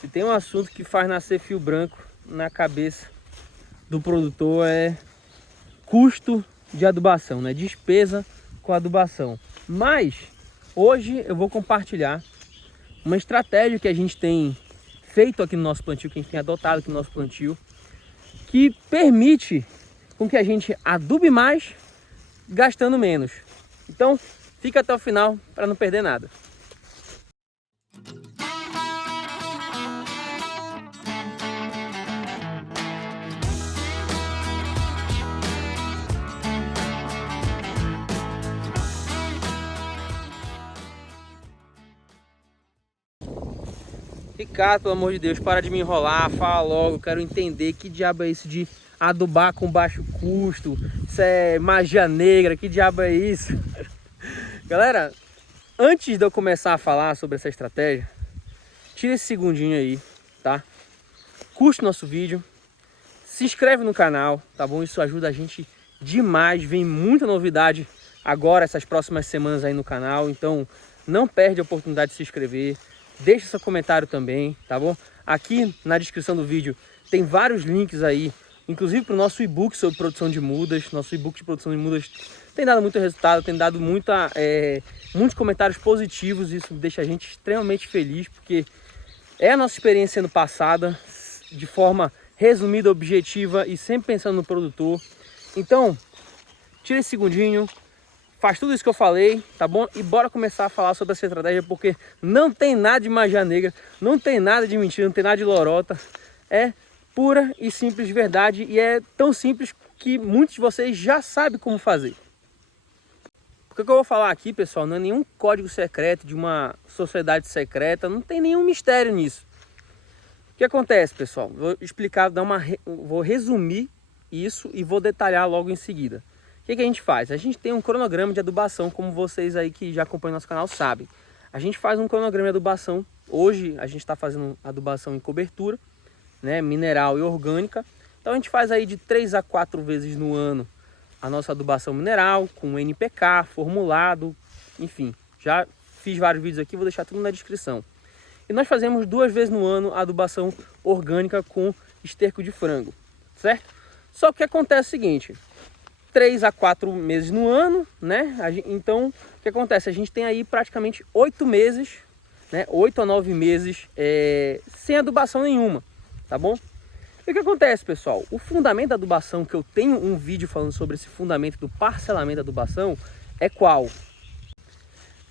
Se tem um assunto que faz nascer fio branco na cabeça do produtor é custo de adubação, né? Despesa com adubação. Mas hoje eu vou compartilhar uma estratégia que a gente tem feito aqui no nosso plantio, que a gente tem adotado aqui no nosso plantio, que permite com que a gente adube mais gastando menos. Então fica até o final para não perder nada. Ricardo, pelo amor de Deus, para de me enrolar, fala logo, eu quero entender que diabo é isso de adubar com baixo custo, isso é magia negra, que diabo é isso? Galera, antes de eu começar a falar sobre essa estratégia, tira esse segundinho aí, tá? Curte nosso vídeo, se inscreve no canal, tá bom? Isso ajuda a gente demais, vem muita novidade agora, essas próximas semanas aí no canal, então não perde a oportunidade de se inscrever. Deixe seu comentário também, tá bom? Aqui na descrição do vídeo tem vários links aí, inclusive para o nosso e-book sobre produção de mudas. Nosso e-book de produção de mudas tem dado muito resultado, tem dado muitos comentários positivos. Isso deixa a gente extremamente feliz, porque é a nossa experiência sendo passada de forma resumida, objetiva e sempre pensando no produtor. Então, tira esse segundinho, faz tudo isso que eu falei, tá bom? E bora começar a falar sobre essa estratégia, porque não tem nada de magia negra, não tem nada de mentira, não tem nada de lorota. É pura e simples verdade, e é tão simples que muitos de vocês já sabem como fazer. Porque o que eu vou falar aqui, pessoal, não é nenhum código secreto de uma sociedade secreta, não tem nenhum mistério nisso. O que acontece, pessoal? Vou explicar, vou resumir isso e vou detalhar logo em seguida. O que a gente faz? A gente tem um cronograma de adubação, como vocês aí que já acompanham nosso canal sabem. A gente faz um cronograma de adubação. Hoje a gente está fazendo adubação em cobertura, né, mineral e orgânica. Então a gente faz aí de 3 a 4 vezes no ano a nossa adubação mineral, com NPK, formulado, enfim. Já fiz vários vídeos aqui, vou deixar tudo na descrição. E nós fazemos 2 vezes no ano a adubação orgânica com esterco de frango, certo? Só que o que acontece é o seguinte: 3 a 4 meses no ano, né? Então, o que acontece? A gente tem aí praticamente 8 meses, né? 8 a 9 meses sem adubação nenhuma, tá bom? E o que acontece, pessoal? O fundamento da adubação, que eu tenho um vídeo falando sobre esse fundamento do parcelamento da adubação, é qual?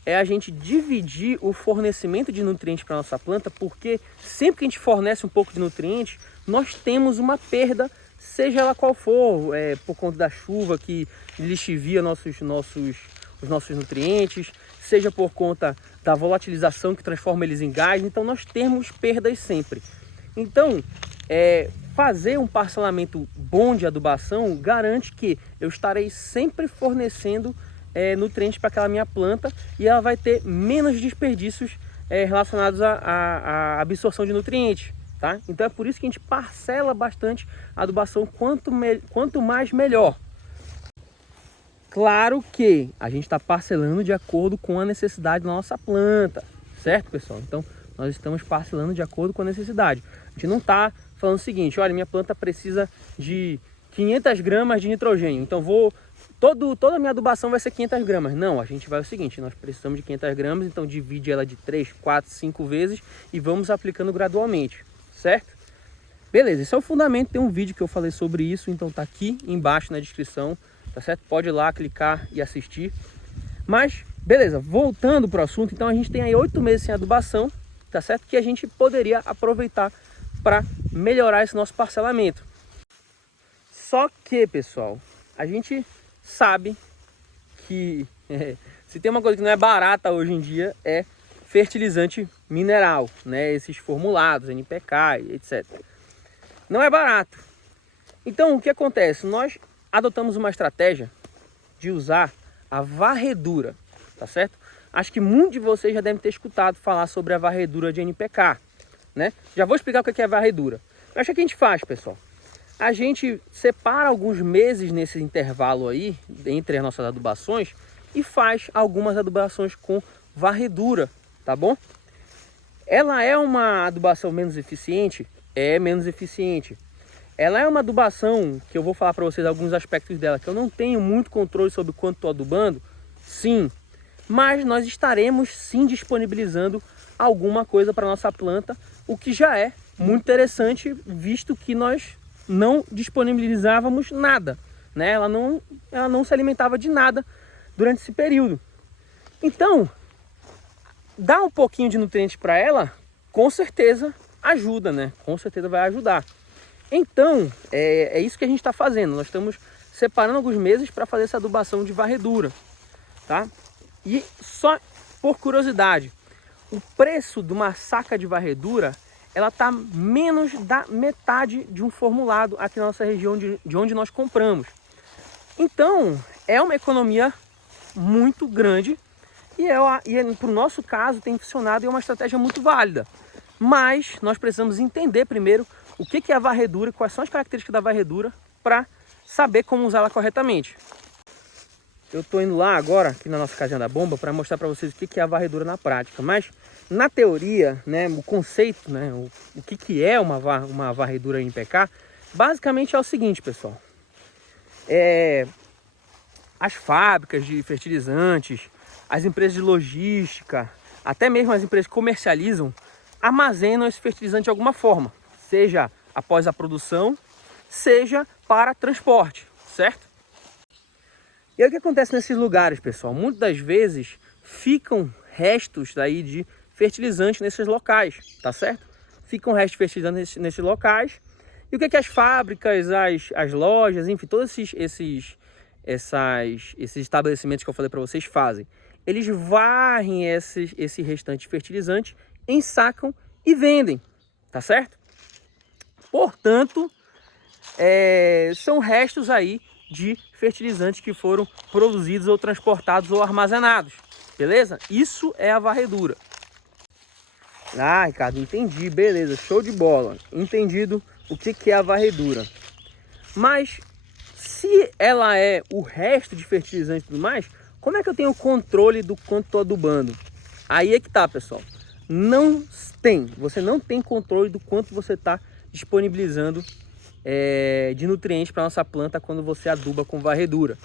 É a gente dividir o fornecimento de nutrientes para a nossa planta, porque sempre que a gente fornece um pouco de nutrientes, nós temos uma perda, seja ela qual for, por conta da chuva que lixivia os nossos nutrientes, seja por conta da volatilização que transforma eles em gás. Então nós temos perdas sempre. Então, fazer um parcelamento bom de adubação garante que eu estarei sempre fornecendo nutrientes para aquela minha planta, e ela vai ter menos desperdícios relacionados à absorção de nutrientes. Tá? Então é por isso que a gente parcela bastante a adubação, quanto mais melhor. Claro que a gente está parcelando de acordo com a necessidade da nossa planta, certo, pessoal? Então nós estamos parcelando de acordo com a necessidade. A gente não está falando o seguinte: olha, minha planta precisa de 500 gramas de nitrogênio, então toda a minha adubação vai ser 500 gramas. Não, a gente vai o seguinte: nós precisamos de 500 gramas, então divide ela de 3, 4, 5 vezes e vamos aplicando gradualmente. Certo? Beleza, esse é o fundamento. Tem um vídeo que eu falei sobre isso, então tá aqui embaixo na descrição, tá certo? Pode ir lá, clicar e assistir. Mas, beleza, voltando para o assunto, então a gente tem aí 8 meses sem adubação, tá certo? Que a gente poderia aproveitar para melhorar esse nosso parcelamento. Só que, pessoal, a gente sabe que se tem uma coisa que não é barata hoje em dia, é fertilizante mineral, né? Esses formulados, NPK, etc. Não é barato. Então o que acontece? Nós adotamos uma estratégia de usar a varredura, tá certo? Acho que muitos de vocês já devem ter escutado falar sobre a varredura de NPK, né? Já vou explicar o que é a varredura. Mas o que a gente faz, pessoal? A gente separa alguns meses nesse intervalo aí, entre as nossas adubações, e faz algumas adubações com varredura, tá bom? Ela é uma adubação menos eficiente? É menos eficiente. Ela é uma adubação que eu vou falar para vocês alguns aspectos dela, que eu não tenho muito controle sobre quanto estou adubando? Sim, mas nós estaremos sim disponibilizando alguma coisa para nossa planta, o que já é muito interessante, visto que nós não disponibilizávamos nada, né? Ela não se alimentava de nada durante esse período. Então, dar um pouquinho de nutriente para ela, com certeza ajuda, né? Com certeza vai ajudar. Então, é isso que a gente está fazendo. Nós estamos separando alguns meses para fazer essa adubação de varredura, tá? E só por curiosidade, o preço de uma saca de varredura, ela tá menos da metade de um formulado aqui na nossa região de onde nós compramos. Então, é uma economia muito grande e para o nosso caso tem funcionado e é uma estratégia muito válida. Mas nós precisamos entender primeiro o que é a varredura, quais são as características da varredura para saber como usá-la corretamente. Eu estou indo lá agora, aqui na nossa casinha da bomba, para mostrar para vocês o que é a varredura na prática. Mas na teoria, né, o conceito, né, o que é uma varredura NPK, basicamente é o seguinte, pessoal. As fábricas de fertilizantes, as empresas de logística, até mesmo as empresas que comercializam, armazenam esse fertilizante de alguma forma, seja após a produção, seja para transporte, certo? E aí o que acontece nesses lugares, pessoal? Muitas das vezes ficam restos aí de fertilizante nesses locais, tá certo? Ficam restos de fertilizante nesses locais. E o que as fábricas, as lojas, enfim, todos esses estabelecimentos que eu falei para vocês fazem? Eles varrem esse restante de fertilizante, ensacam e vendem, tá certo? Portanto, são restos aí de fertilizantes que foram produzidos ou transportados ou armazenados, beleza? Isso é a varredura. Ah, Ricardo, entendi, beleza, show de bola. Entendido o que é a varredura. Mas se ela é o resto de fertilizante e tudo mais, como é que eu tenho controle do quanto estou adubando? Aí é que tá, pessoal. Você não tem controle do quanto você está disponibilizando de nutrientes para nossa planta quando você aduba com varredura.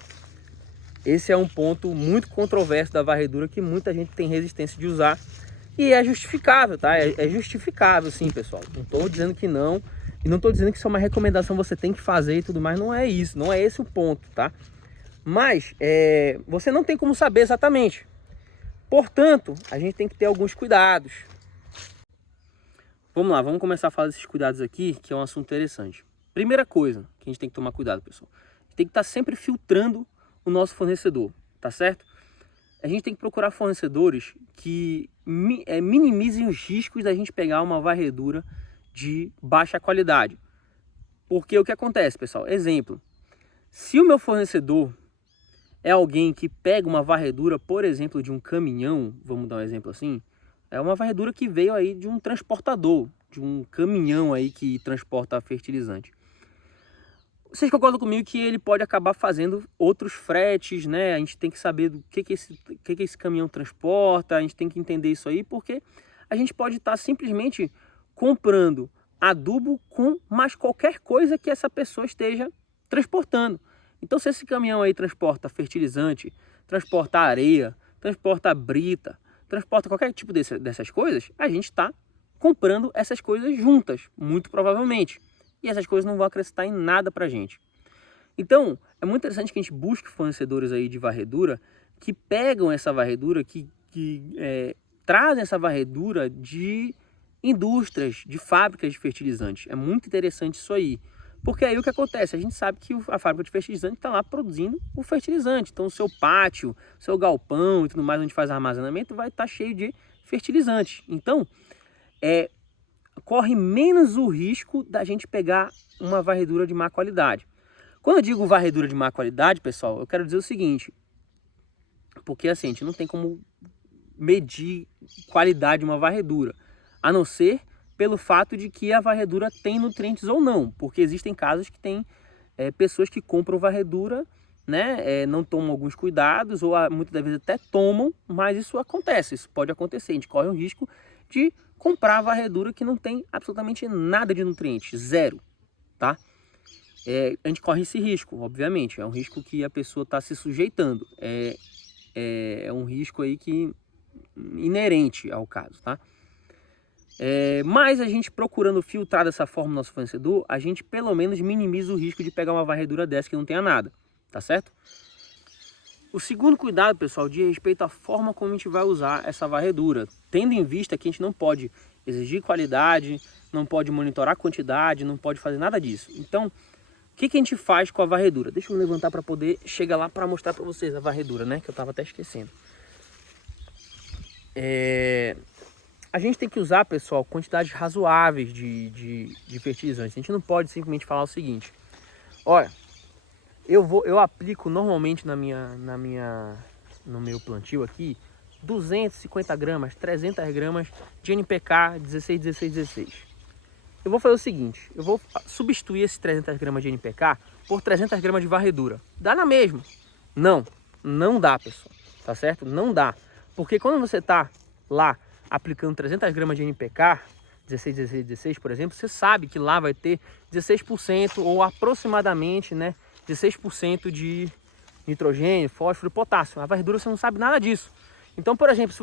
Esse é um ponto muito controverso da varredura que muita gente tem resistência de usar e é justificável, tá? É justificável sim, pessoal. Não estou dizendo que não e não estou dizendo que isso é uma recomendação, você tem que fazer e tudo mais. Não é isso, não é esse o ponto, tá? Mas você não tem como saber exatamente. Portanto, a gente tem que ter alguns cuidados. Vamos lá, vamos começar a falar desses cuidados aqui, que é um assunto interessante. Primeira coisa que a gente tem que tomar cuidado, pessoal. A gente tem que estar sempre filtrando o nosso fornecedor, tá certo? A gente tem que procurar fornecedores que minimizem os riscos da gente pegar uma varredura de baixa qualidade. Porque o que acontece, pessoal? Exemplo, se o meu fornecedor é alguém que pega uma varredura, por exemplo, de um caminhão, vamos dar um exemplo assim, é uma varredura que veio aí de um transportador, de um caminhão aí que transporta fertilizante. Vocês concordam comigo que ele pode acabar fazendo outros fretes, né? A gente tem que saber do que esse caminhão transporta, a gente tem que entender isso aí, porque a gente pode estar simplesmente comprando adubo com mais qualquer coisa que essa pessoa esteja transportando. Então, se esse caminhão aí transporta fertilizante, transporta areia, transporta brita, transporta qualquer tipo dessas coisas, a gente está comprando essas coisas juntas, muito provavelmente. E essas coisas não vão acrescentar em nada para a gente. Então, é muito interessante que a gente busque fornecedores aí de varredura que pegam essa varredura, que trazem essa varredura de indústrias, de fábricas de fertilizantes. É muito interessante isso aí. Porque aí o que acontece? A gente sabe que a fábrica de fertilizante está lá produzindo o fertilizante. Então o seu pátio, seu galpão e tudo mais, onde faz armazenamento, vai estar cheio de fertilizante. Então, corre menos o risco da gente pegar uma varredura de má qualidade. Quando eu digo varredura de má qualidade, pessoal, eu quero dizer o seguinte. Porque assim, a gente não tem como medir qualidade de uma varredura. A não ser pelo fato de que a varredura tem nutrientes ou não, porque existem casos que tem pessoas que compram varredura, né, não tomam alguns cuidados, ou muitas das vezes até tomam, mas isso acontece, isso pode acontecer, a gente corre o risco de comprar a varredura que não tem absolutamente nada de nutriente, zero, tá? A gente corre esse risco, obviamente, é um risco que a pessoa está se sujeitando, é um risco aí que inerente ao caso, tá? Mas a gente procurando filtrar dessa forma o nosso fornecedor, a gente pelo menos minimiza o risco de pegar uma varredura dessa que não tenha nada, tá certo? O segundo cuidado, pessoal, diz respeito à forma como a gente vai usar essa varredura, tendo em vista que a gente não pode exigir qualidade, não pode monitorar a quantidade, não pode fazer nada disso. Então, o que a gente faz com a varredura? Deixa eu levantar para poder chegar lá para mostrar para vocês a varredura, né? Que eu estava até esquecendo. A gente tem que usar, pessoal, quantidades razoáveis de fertilizantes. A gente não pode simplesmente falar o seguinte: olha, eu aplico normalmente no meu plantio aqui 250 gramas, 300 gramas de NPK 16, 16, 16. Eu vou fazer o seguinte, eu vou substituir esses 300 gramas de NPK por 300 gramas de varredura. Dá na mesma? Não dá, pessoal, tá certo? Não dá, porque quando você tá lá aplicando 300 gramas de NPK 16, 16, 16, por exemplo, você sabe que lá vai ter 16% ou aproximadamente, né, 16% de nitrogênio, fósforo e potássio. A varredura você não sabe nada disso. Então, por exemplo, se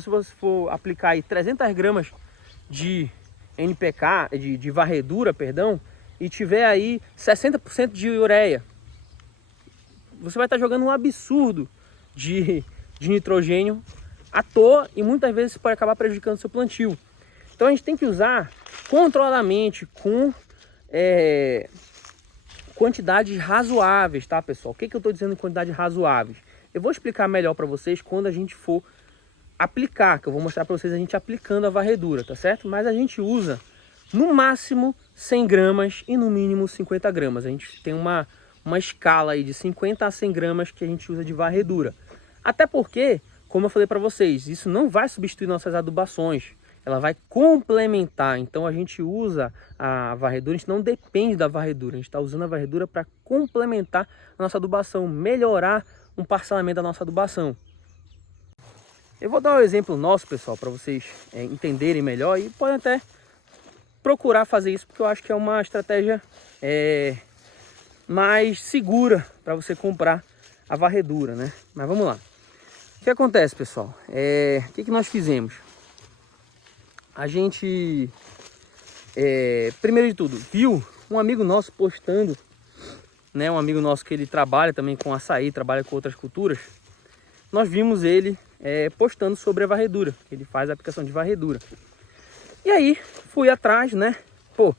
você for aplicar aí 300 gramas de NPK, de varredura, perdão, e tiver aí 60% de ureia, você vai estar jogando um absurdo de nitrogênio à toa e muitas vezes você pode acabar prejudicando o seu plantio. Então a gente tem que usar controladamente, com quantidades razoáveis, tá, pessoal? O que eu estou dizendo em quantidades razoáveis? Eu vou explicar melhor para vocês quando a gente for aplicar, que eu vou mostrar para vocês a gente aplicando a varredura, tá certo? Mas a gente usa no máximo 100 gramas e no mínimo 50 gramas. A gente tem uma escala aí de 50 a 100 gramas que a gente usa de varredura. Até porque, como eu falei para vocês, isso não vai substituir nossas adubações. Ela vai complementar. Então a gente usa a varredura, a gente não depende da varredura. A gente está usando a varredura para complementar a nossa adubação, melhorar um parcelamento da nossa adubação. Eu vou dar um exemplo nosso, pessoal, para vocês entenderem melhor, e podem até procurar fazer isso, porque eu acho que é uma estratégia mais segura para você comprar a varredura, né? Mas vamos lá. O que acontece, pessoal? O que nós fizemos? A gente, primeiro de tudo, viu um amigo nosso postando, né? Um amigo nosso que ele trabalha também com açaí, trabalha com outras culturas. Nós vimos ele postando sobre a varredura. Ele faz a aplicação de varredura. E aí, fui atrás, né? Pô,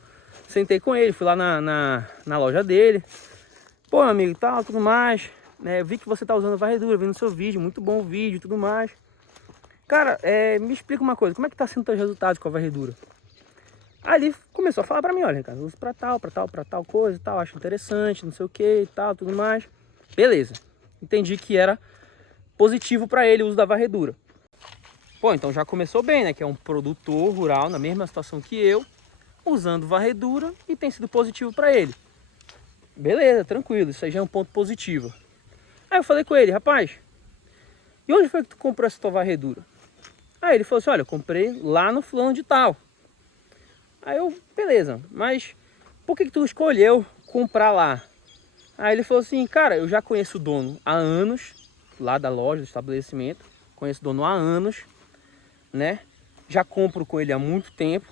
sentei com ele, fui lá na loja dele. Pô, amigo, tal, tudo mais, né? Vi que você tá usando varredura, vi no seu vídeo, muito bom o vídeo e tudo mais. Cara, me explica uma coisa, como é que tá sendo os teus resultados com a varredura? Aí ele começou a falar pra mim: olha, Ricardo, eu uso pra tal coisa e tal, acho interessante, não sei o que e tal, tudo mais. Beleza, entendi que era positivo para ele o uso da varredura. Pô, então já começou bem, né? Que é um produtor rural na mesma situação que eu, usando varredura, e tem sido positivo para ele. Beleza, tranquilo, isso aí já é um ponto positivo. Aí eu falei com ele: rapaz, e onde foi que tu comprou essa tua varredura? Aí ele falou assim: olha, eu comprei lá no fulano de tal. Aí eu, beleza, mas por que tu escolheu comprar lá? Aí ele falou assim: cara, eu já conheço o dono há anos, lá da loja, do estabelecimento, conheço o dono há anos, né? Já compro com ele há muito tempo.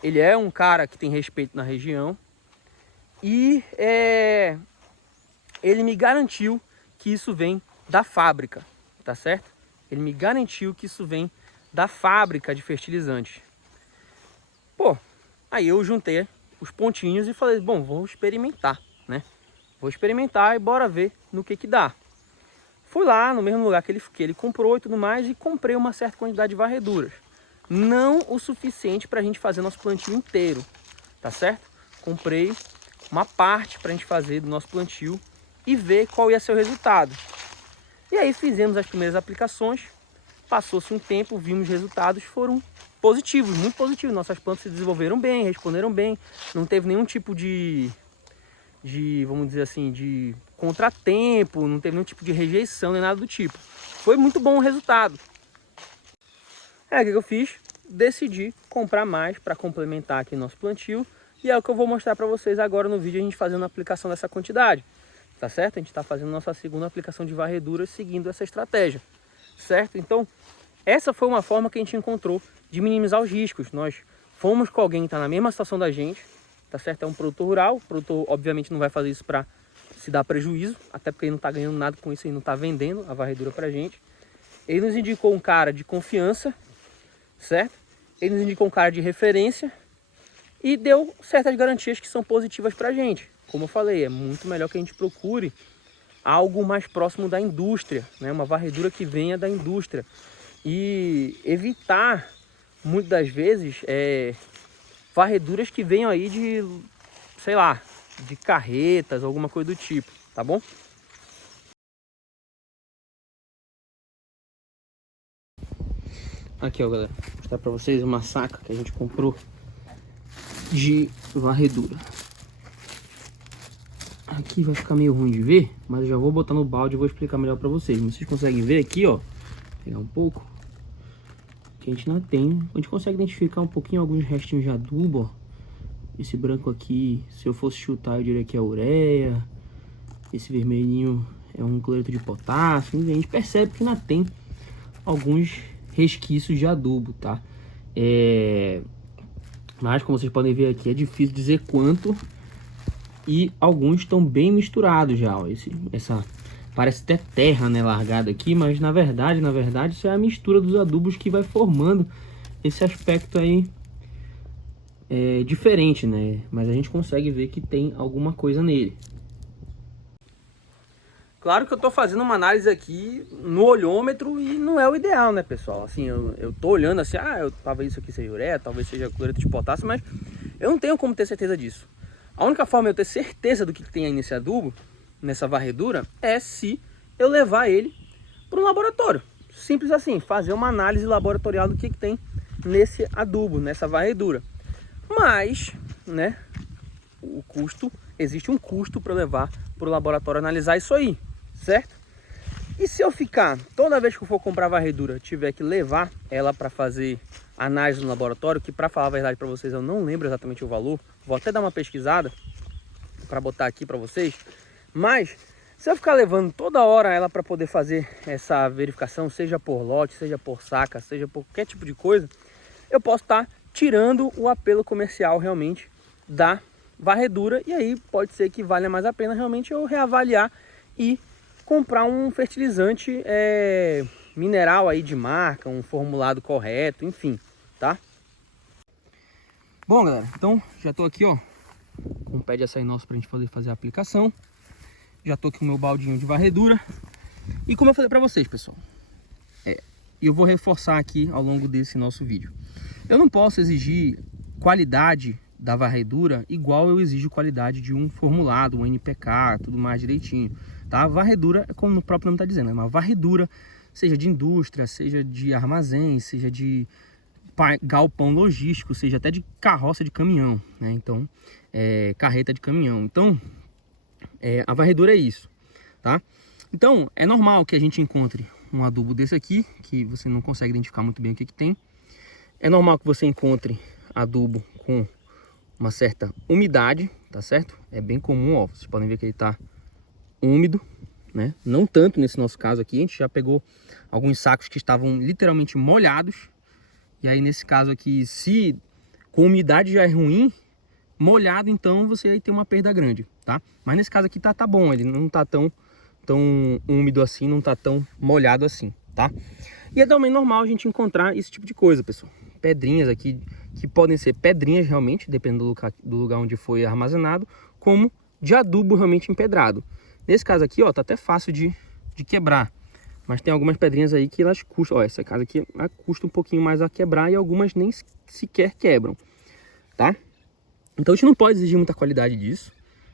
Ele é um cara que tem respeito na região. E ele me garantiu que isso vem da fábrica, tá certo? Ele me garantiu que isso vem da fábrica de fertilizantes. Pô, aí eu juntei os pontinhos e falei: bom, vou experimentar, né? Vou experimentar e bora ver no que dá. Fui lá no mesmo lugar que ele comprou e tudo mais, e comprei uma certa quantidade de varreduras. Não o suficiente para a gente fazer nosso plantio inteiro, tá certo? Comprei uma parte para a gente fazer do nosso plantio e ver qual ia ser o resultado. E aí fizemos as primeiras aplicações, passou-se um tempo, vimos resultados, foram positivos, muito positivos. Nossas plantas se desenvolveram bem, responderam bem, não teve nenhum tipo de vamos dizer assim, de contratempo, não teve nenhum tipo de rejeição, nem nada do tipo. Foi muito bom o resultado. Aí o que eu fiz? Decidi comprar mais para complementar aqui nosso plantio. E é o que eu vou mostrar para vocês agora no vídeo, a gente fazendo a aplicação dessa quantidade. Tá certo? A gente está fazendo nossa segunda aplicação de varredura seguindo essa estratégia. Certo? Então, essa foi uma forma que a gente encontrou de minimizar os riscos. Nós fomos com alguém que está na mesma situação da gente, tá certo? É um produtor rural, o produtor obviamente não vai fazer isso para se dar prejuízo, até porque ele não está ganhando nada com isso, ele não está vendendo a varredura para a gente. Ele nos indicou um cara de confiança, certo? Ele nos indicou um cara de referência e deu certas garantias que são positivas para a gente. Como eu falei, é muito melhor que a gente procure algo mais próximo da indústria, né? Uma varredura que venha da indústria. E evitar, muitas das vezes, varreduras que venham aí de, sei lá, de carretas, alguma coisa do tipo, tá bom? Aqui, ó, galera, vou mostrar pra vocês uma saca que a gente comprou de varredura. Aqui vai ficar meio ruim de ver, mas eu já vou botar no balde e vou explicar melhor pra vocês. Vocês conseguem ver aqui, ó, pegar um pouco, que a gente não tem. A gente consegue identificar um pouquinho alguns restinhos de adubo, ó. Esse branco aqui, se eu fosse chutar, eu diria que é ureia. Esse vermelhinho é um cloreto de potássio. A gente percebe que ainda tem alguns resquícios de adubo, tá? Mas como vocês podem ver aqui, é difícil dizer quanto. E alguns estão bem misturados já, ó. Essa parece até terra, né, largada aqui, mas na verdade isso é a mistura dos adubos que vai formando esse aspecto aí diferente, né? Mas a gente consegue ver que tem alguma coisa nele. Claro que eu tô fazendo uma análise aqui no olhômetro e não é o ideal, né, pessoal? Assim, eu tô olhando assim, talvez isso aqui seja ureia, talvez seja cloreto de potássio, mas eu não tenho como ter certeza disso. A única forma de eu ter certeza do que tem aí nesse adubo, nessa varredura, é se eu levar ele para um laboratório. Simples assim, fazer uma análise laboratorial do que tem nesse adubo, nessa varredura. Mas, né, existe um custo para levar para o laboratório analisar isso aí, certo? E se eu ficar, toda vez que eu for comprar varredura, tiver que levar ela para fazer análise no laboratório, que para falar a verdade para vocês eu não lembro exatamente o valor, vou até dar uma pesquisada para botar aqui para vocês, mas se eu ficar levando toda hora ela para poder fazer essa verificação, seja por lote, seja por saca, seja por qualquer tipo de coisa, eu posso estar tirando o apelo comercial realmente da varredura, e aí pode ser que valha mais a pena realmente eu reavaliar e comprar um fertilizante mineral aí de marca, um formulado correto, enfim, tá? Bom, galera, então já tô aqui, ó, com o pé de açaí nosso pra gente poder fazer a aplicação. Já tô aqui com o meu baldinho de varredura. E como eu falei pra vocês, pessoal, eu vou reforçar aqui ao longo desse nosso vídeo. Eu não posso exigir qualidade da varredura igual eu exijo qualidade de um formulado, um NPK, tudo mais direitinho, tá? A varredura, como o próprio nome está dizendo, é uma varredura, seja de indústria, seja de armazém, seja de galpão logístico, seja até de carroça de caminhão, né? Então, carreta de caminhão. Então, a varredura é isso, tá? Então, é normal que a gente encontre um adubo desse aqui, que você não consegue identificar muito bem o que tem. É normal que você encontre adubo com uma certa umidade, tá certo? É bem comum, ó, vocês podem ver que ele tá úmido, né? Não tanto nesse nosso caso aqui, a gente já pegou alguns sacos que estavam literalmente molhados. E aí nesse caso aqui, se com umidade já é ruim, molhado então você aí tem uma perda grande, tá? Mas nesse caso aqui tá bom, ele não tá tão úmido assim, não tá tão molhado assim, tá? E é também normal a gente encontrar esse tipo de coisa, pessoal. Pedrinhas aqui, que podem ser pedrinhas realmente, dependendo do lugar onde foi armazenado, como de adubo realmente empedrado. Nesse caso aqui, ó, tá até fácil de quebrar. Mas tem algumas pedrinhas aí que elas custam, ó, essa casa aqui custa um pouquinho mais a quebrar e algumas nem sequer quebram, tá? Então a gente não pode exigir muita qualidade disso,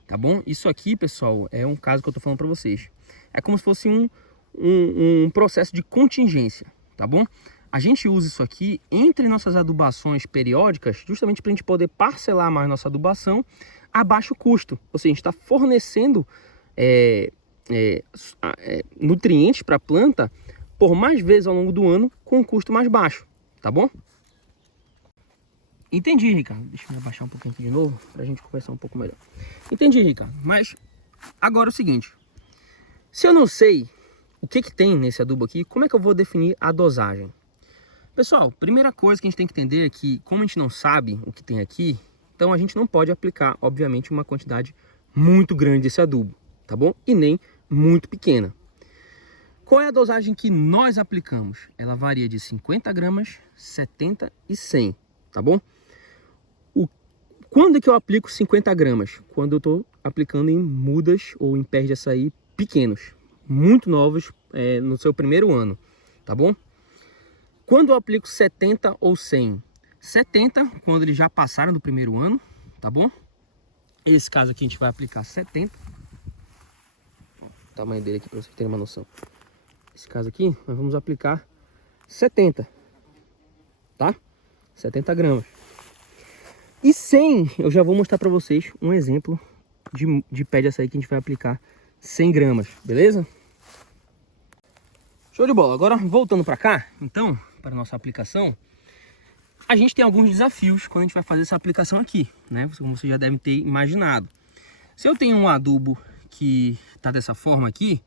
tá bom? Isso aqui, pessoal, é um caso que eu tô falando pra vocês. É como se fosse um processo de contingência, tá bom? A gente usa isso aqui entre nossas adubações periódicas, justamente para a gente poder parcelar mais nossa adubação a baixo custo. Ou seja, a gente está fornecendo nutrientes para a planta por mais vezes ao longo do ano com um custo mais baixo, tá bom? Entendi, Ricardo. Deixa eu abaixar um pouquinho aqui de novo, pra gente conversar um pouco melhor. Entendi, Ricardo, mas agora é o seguinte. Se eu não sei o que tem nesse adubo aqui, como é que eu vou definir a dosagem? Pessoal, primeira coisa que a gente tem que entender é que, como a gente não sabe o que tem aqui, então a gente não pode aplicar, obviamente, uma quantidade muito grande desse adubo, tá bom? E nem muito pequena. Qual é a dosagem que nós aplicamos? Ela varia de 50 gramas, 70 e 100, tá bom? Quando é que eu aplico 50 gramas? Quando eu estou aplicando em mudas ou em pés de açaí pequenos, muito novos, no seu primeiro ano, tá bom? Quando eu aplico 70 ou 100? 70, quando eles já passaram do primeiro ano, tá bom? Esse caso aqui a gente vai aplicar 70. Ó, o tamanho dele aqui para vocês terem uma noção. Esse caso aqui, nós vamos aplicar 70, tá? 70 gramas. E 100, eu já vou mostrar para vocês um exemplo de pé de açaí que a gente vai aplicar 100 gramas, beleza? Show de bola. Agora, voltando para cá, então, para a nossa aplicação, a gente tem alguns desafios quando a gente vai fazer essa aplicação aqui, né? Como vocês já devem ter imaginado. Se eu tenho um adubo que está dessa forma aqui,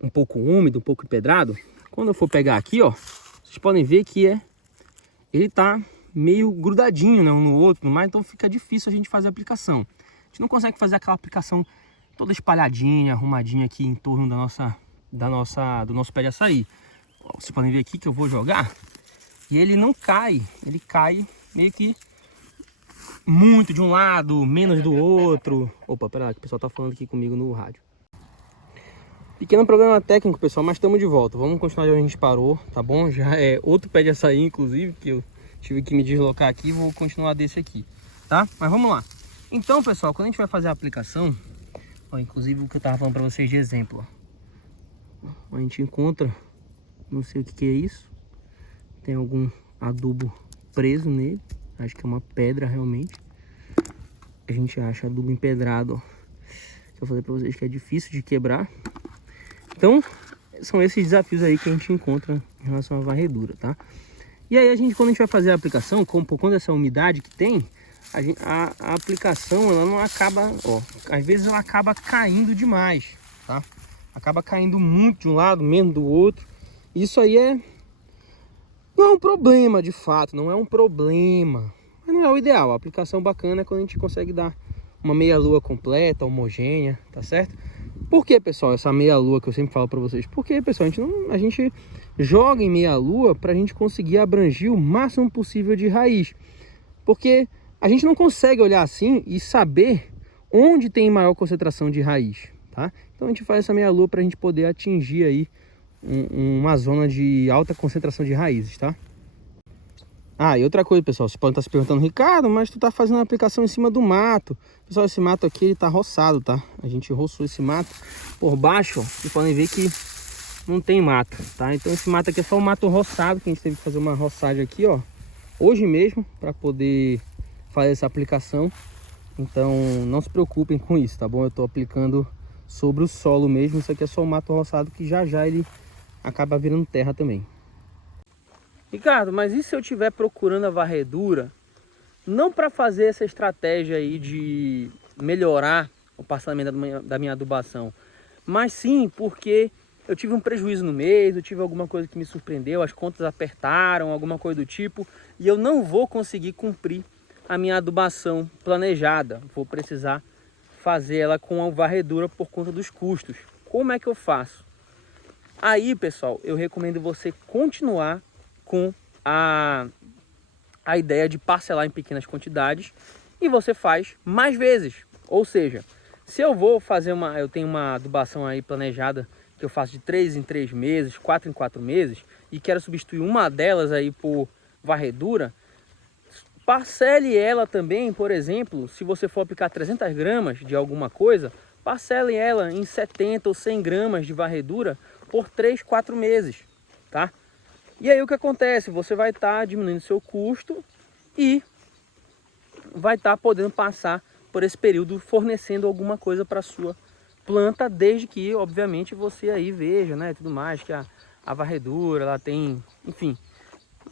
um pouco úmido, um pouco empedrado, quando eu for pegar aqui, ó, vocês podem ver que ele tá meio grudadinho, né, um no outro, mas então fica difícil a gente fazer a aplicação. A gente não consegue fazer aquela aplicação toda espalhadinha, arrumadinha aqui em torno do nosso pé de açaí. Vocês podem ver aqui que eu vou jogar e ele não cai, ele cai meio que muito de um lado, menos do outro. Opa, pera lá, que o pessoal tá falando aqui comigo no rádio. Pequeno problema técnico, pessoal, mas estamos de volta. Vamos continuar de onde a gente parou, tá bom? Já é outro pé de açaí, inclusive, que eu tive que me deslocar aqui e vou continuar desse aqui, tá? Mas vamos lá. Então, pessoal, quando a gente vai fazer a aplicação, ó, inclusive o que eu tava falando para vocês de exemplo, ó, a gente encontra, não sei o que é isso, tem algum adubo preso nele, acho que é uma pedra realmente. A gente acha adubo empedrado, ó, que eu falei para vocês que é difícil de quebrar. Então, são esses desafios aí que a gente encontra em relação à varredura, tá? E aí quando a gente vai fazer a aplicação, por conta dessa umidade que tem, a aplicação ela não acaba, ó, às vezes ela acaba caindo demais, tá? Acaba caindo muito de um lado, menos do outro. Isso aí não é um problema de fato, não é um problema, mas não é o ideal. A aplicação bacana é quando a gente consegue dar uma meia lua completa, homogênea, tá certo? Por que, pessoal, essa meia lua que eu sempre falo para vocês? Porque, pessoal, a gente joga em meia lua para a gente conseguir abranger o máximo possível de raiz. Porque a gente não consegue olhar assim e saber onde tem maior concentração de raiz, tá? Então a gente faz essa meia lua para a gente poder atingir aí uma zona de alta concentração de raízes, tá? Ah, e outra coisa, pessoal, vocês podem estar se perguntando, Ricardo, mas tu tá fazendo a aplicação em cima do mato. Pessoal, esse mato aqui, ele tá roçado, tá? A gente roçou esse mato por baixo, ó. Vocês podem ver que não tem mato, tá? Então esse mato aqui é só um mato roçado, que a gente teve que fazer uma roçagem aqui, ó, hoje mesmo, para poder fazer essa aplicação. Então não se preocupem com isso, tá bom? Eu tô aplicando sobre o solo mesmo. Isso aqui é só um mato roçado que já ele acaba virando terra também. Ricardo, mas e se eu estiver procurando a varredura, não para fazer essa estratégia aí de melhorar o passamento da minha adubação, mas sim porque eu tive um prejuízo no mês, eu tive alguma coisa que me surpreendeu, as contas apertaram, alguma coisa do tipo, e eu não vou conseguir cumprir a minha adubação planejada. Vou precisar fazer ela com a varredura por conta dos custos. Como é que eu faço? Aí, pessoal, eu recomendo você continuar com a ideia de parcelar em pequenas quantidades e você faz mais vezes. Ou seja, se eu vou fazer eu tenho uma adubação aí planejada que eu faço de 3 em 3 meses, 4 em 4 meses e quero substituir uma delas aí por varredura, parcele ela também, por exemplo, se você for aplicar 300 gramas de alguma coisa, parcele ela em 70 ou 100 gramas de varredura por 3, 4 meses, tá? E aí o que acontece? Você vai estar diminuindo seu custo e vai estar podendo passar por esse período fornecendo alguma coisa para a sua planta, desde que, obviamente, você aí veja, né, tudo mais, que a varredura, ela tem, enfim,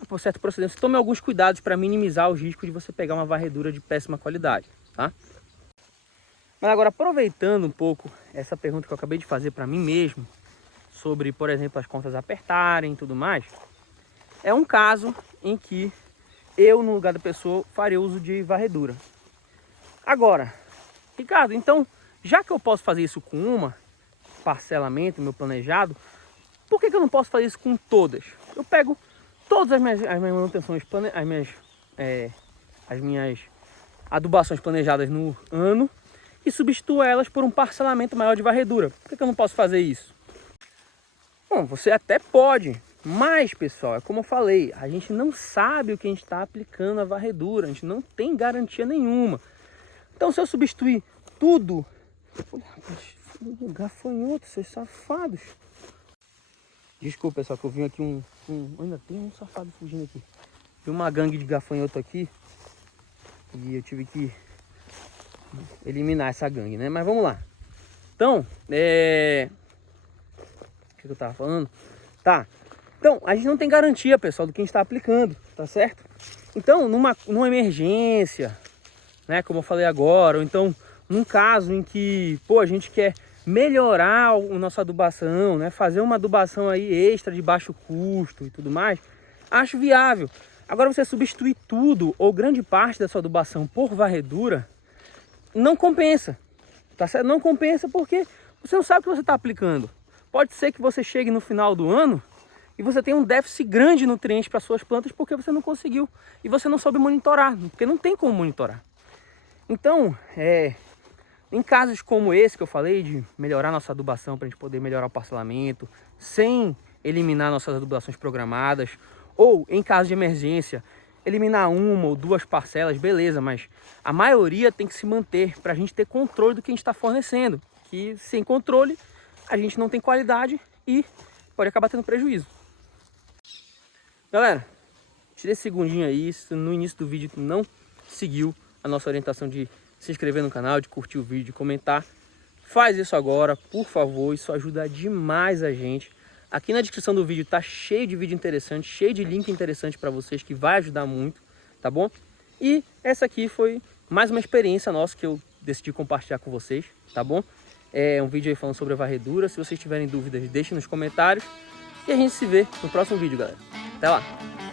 por certa procedência, tome alguns cuidados para minimizar os riscos de você pegar uma varredura de péssima qualidade, tá? Mas agora, aproveitando um pouco essa pergunta que eu acabei de fazer para mim mesmo, sobre, por exemplo, as contas apertarem e tudo mais, é um caso em que eu, no lugar da pessoa, faria uso de varredura. Agora, Ricardo, então, já que eu posso fazer isso com uma, parcelamento, meu planejado, por que eu não posso fazer isso com todas? Eu pego todas as minhas manutenções, as minhas adubações planejadas no ano e substituo elas por um parcelamento maior de varredura. Por que eu não posso fazer isso? Bom, você até pode, mas, pessoal, é como eu falei, a gente não sabe o que a gente está aplicando a varredura, a gente não tem garantia nenhuma. Então, se eu substituir tudo... Olha, gafanhoto, seus safados. Desculpa, pessoal, que eu vim aqui ainda tem um safado fugindo aqui. Tem uma gangue de gafanhoto aqui e eu tive que eliminar essa gangue, né? Mas vamos lá. Então, o que eu tava falando? Tá. Então, a gente não tem garantia, pessoal, do que a gente está aplicando, tá certo? Então, numa emergência, né, como eu falei agora, ou então num caso em que, pô, a gente quer melhorar a nossa adubação, né, fazer uma adubação aí extra de baixo custo e tudo mais, acho viável. Agora, você substituir tudo ou grande parte da sua adubação por varredura, não compensa, tá certo? Não compensa porque você não sabe o que você está aplicando. Pode ser que você chegue no final do ano e você tenha um déficit grande de nutrientes para suas plantas porque você não conseguiu e você não soube monitorar, porque não tem como monitorar. Então, em casos como esse que eu falei, de melhorar nossa adubação para a gente poder melhorar o parcelamento, sem eliminar nossas adubações programadas, ou em caso de emergência, eliminar uma ou duas parcelas, beleza, mas a maioria tem que se manter para a gente ter controle do que a gente está fornecendo, que sem controle a gente não tem qualidade e pode acabar tendo prejuízo. Galera, tirei esse segundinho aí, se no início do vídeo tu não seguiu a nossa orientação de se inscrever no canal, de curtir o vídeo, de comentar, faz isso agora, por favor, isso ajuda demais a gente. Aqui na descrição do vídeo tá cheio de vídeo interessante, cheio de link interessante para vocês que vai ajudar muito, tá bom? E essa aqui foi mais uma experiência nossa que eu decidi compartilhar com vocês, tá bom? É um vídeo aí falando sobre a varredura. Se vocês tiverem dúvidas, deixem nos comentários. E a gente se vê no próximo vídeo, galera. Até lá!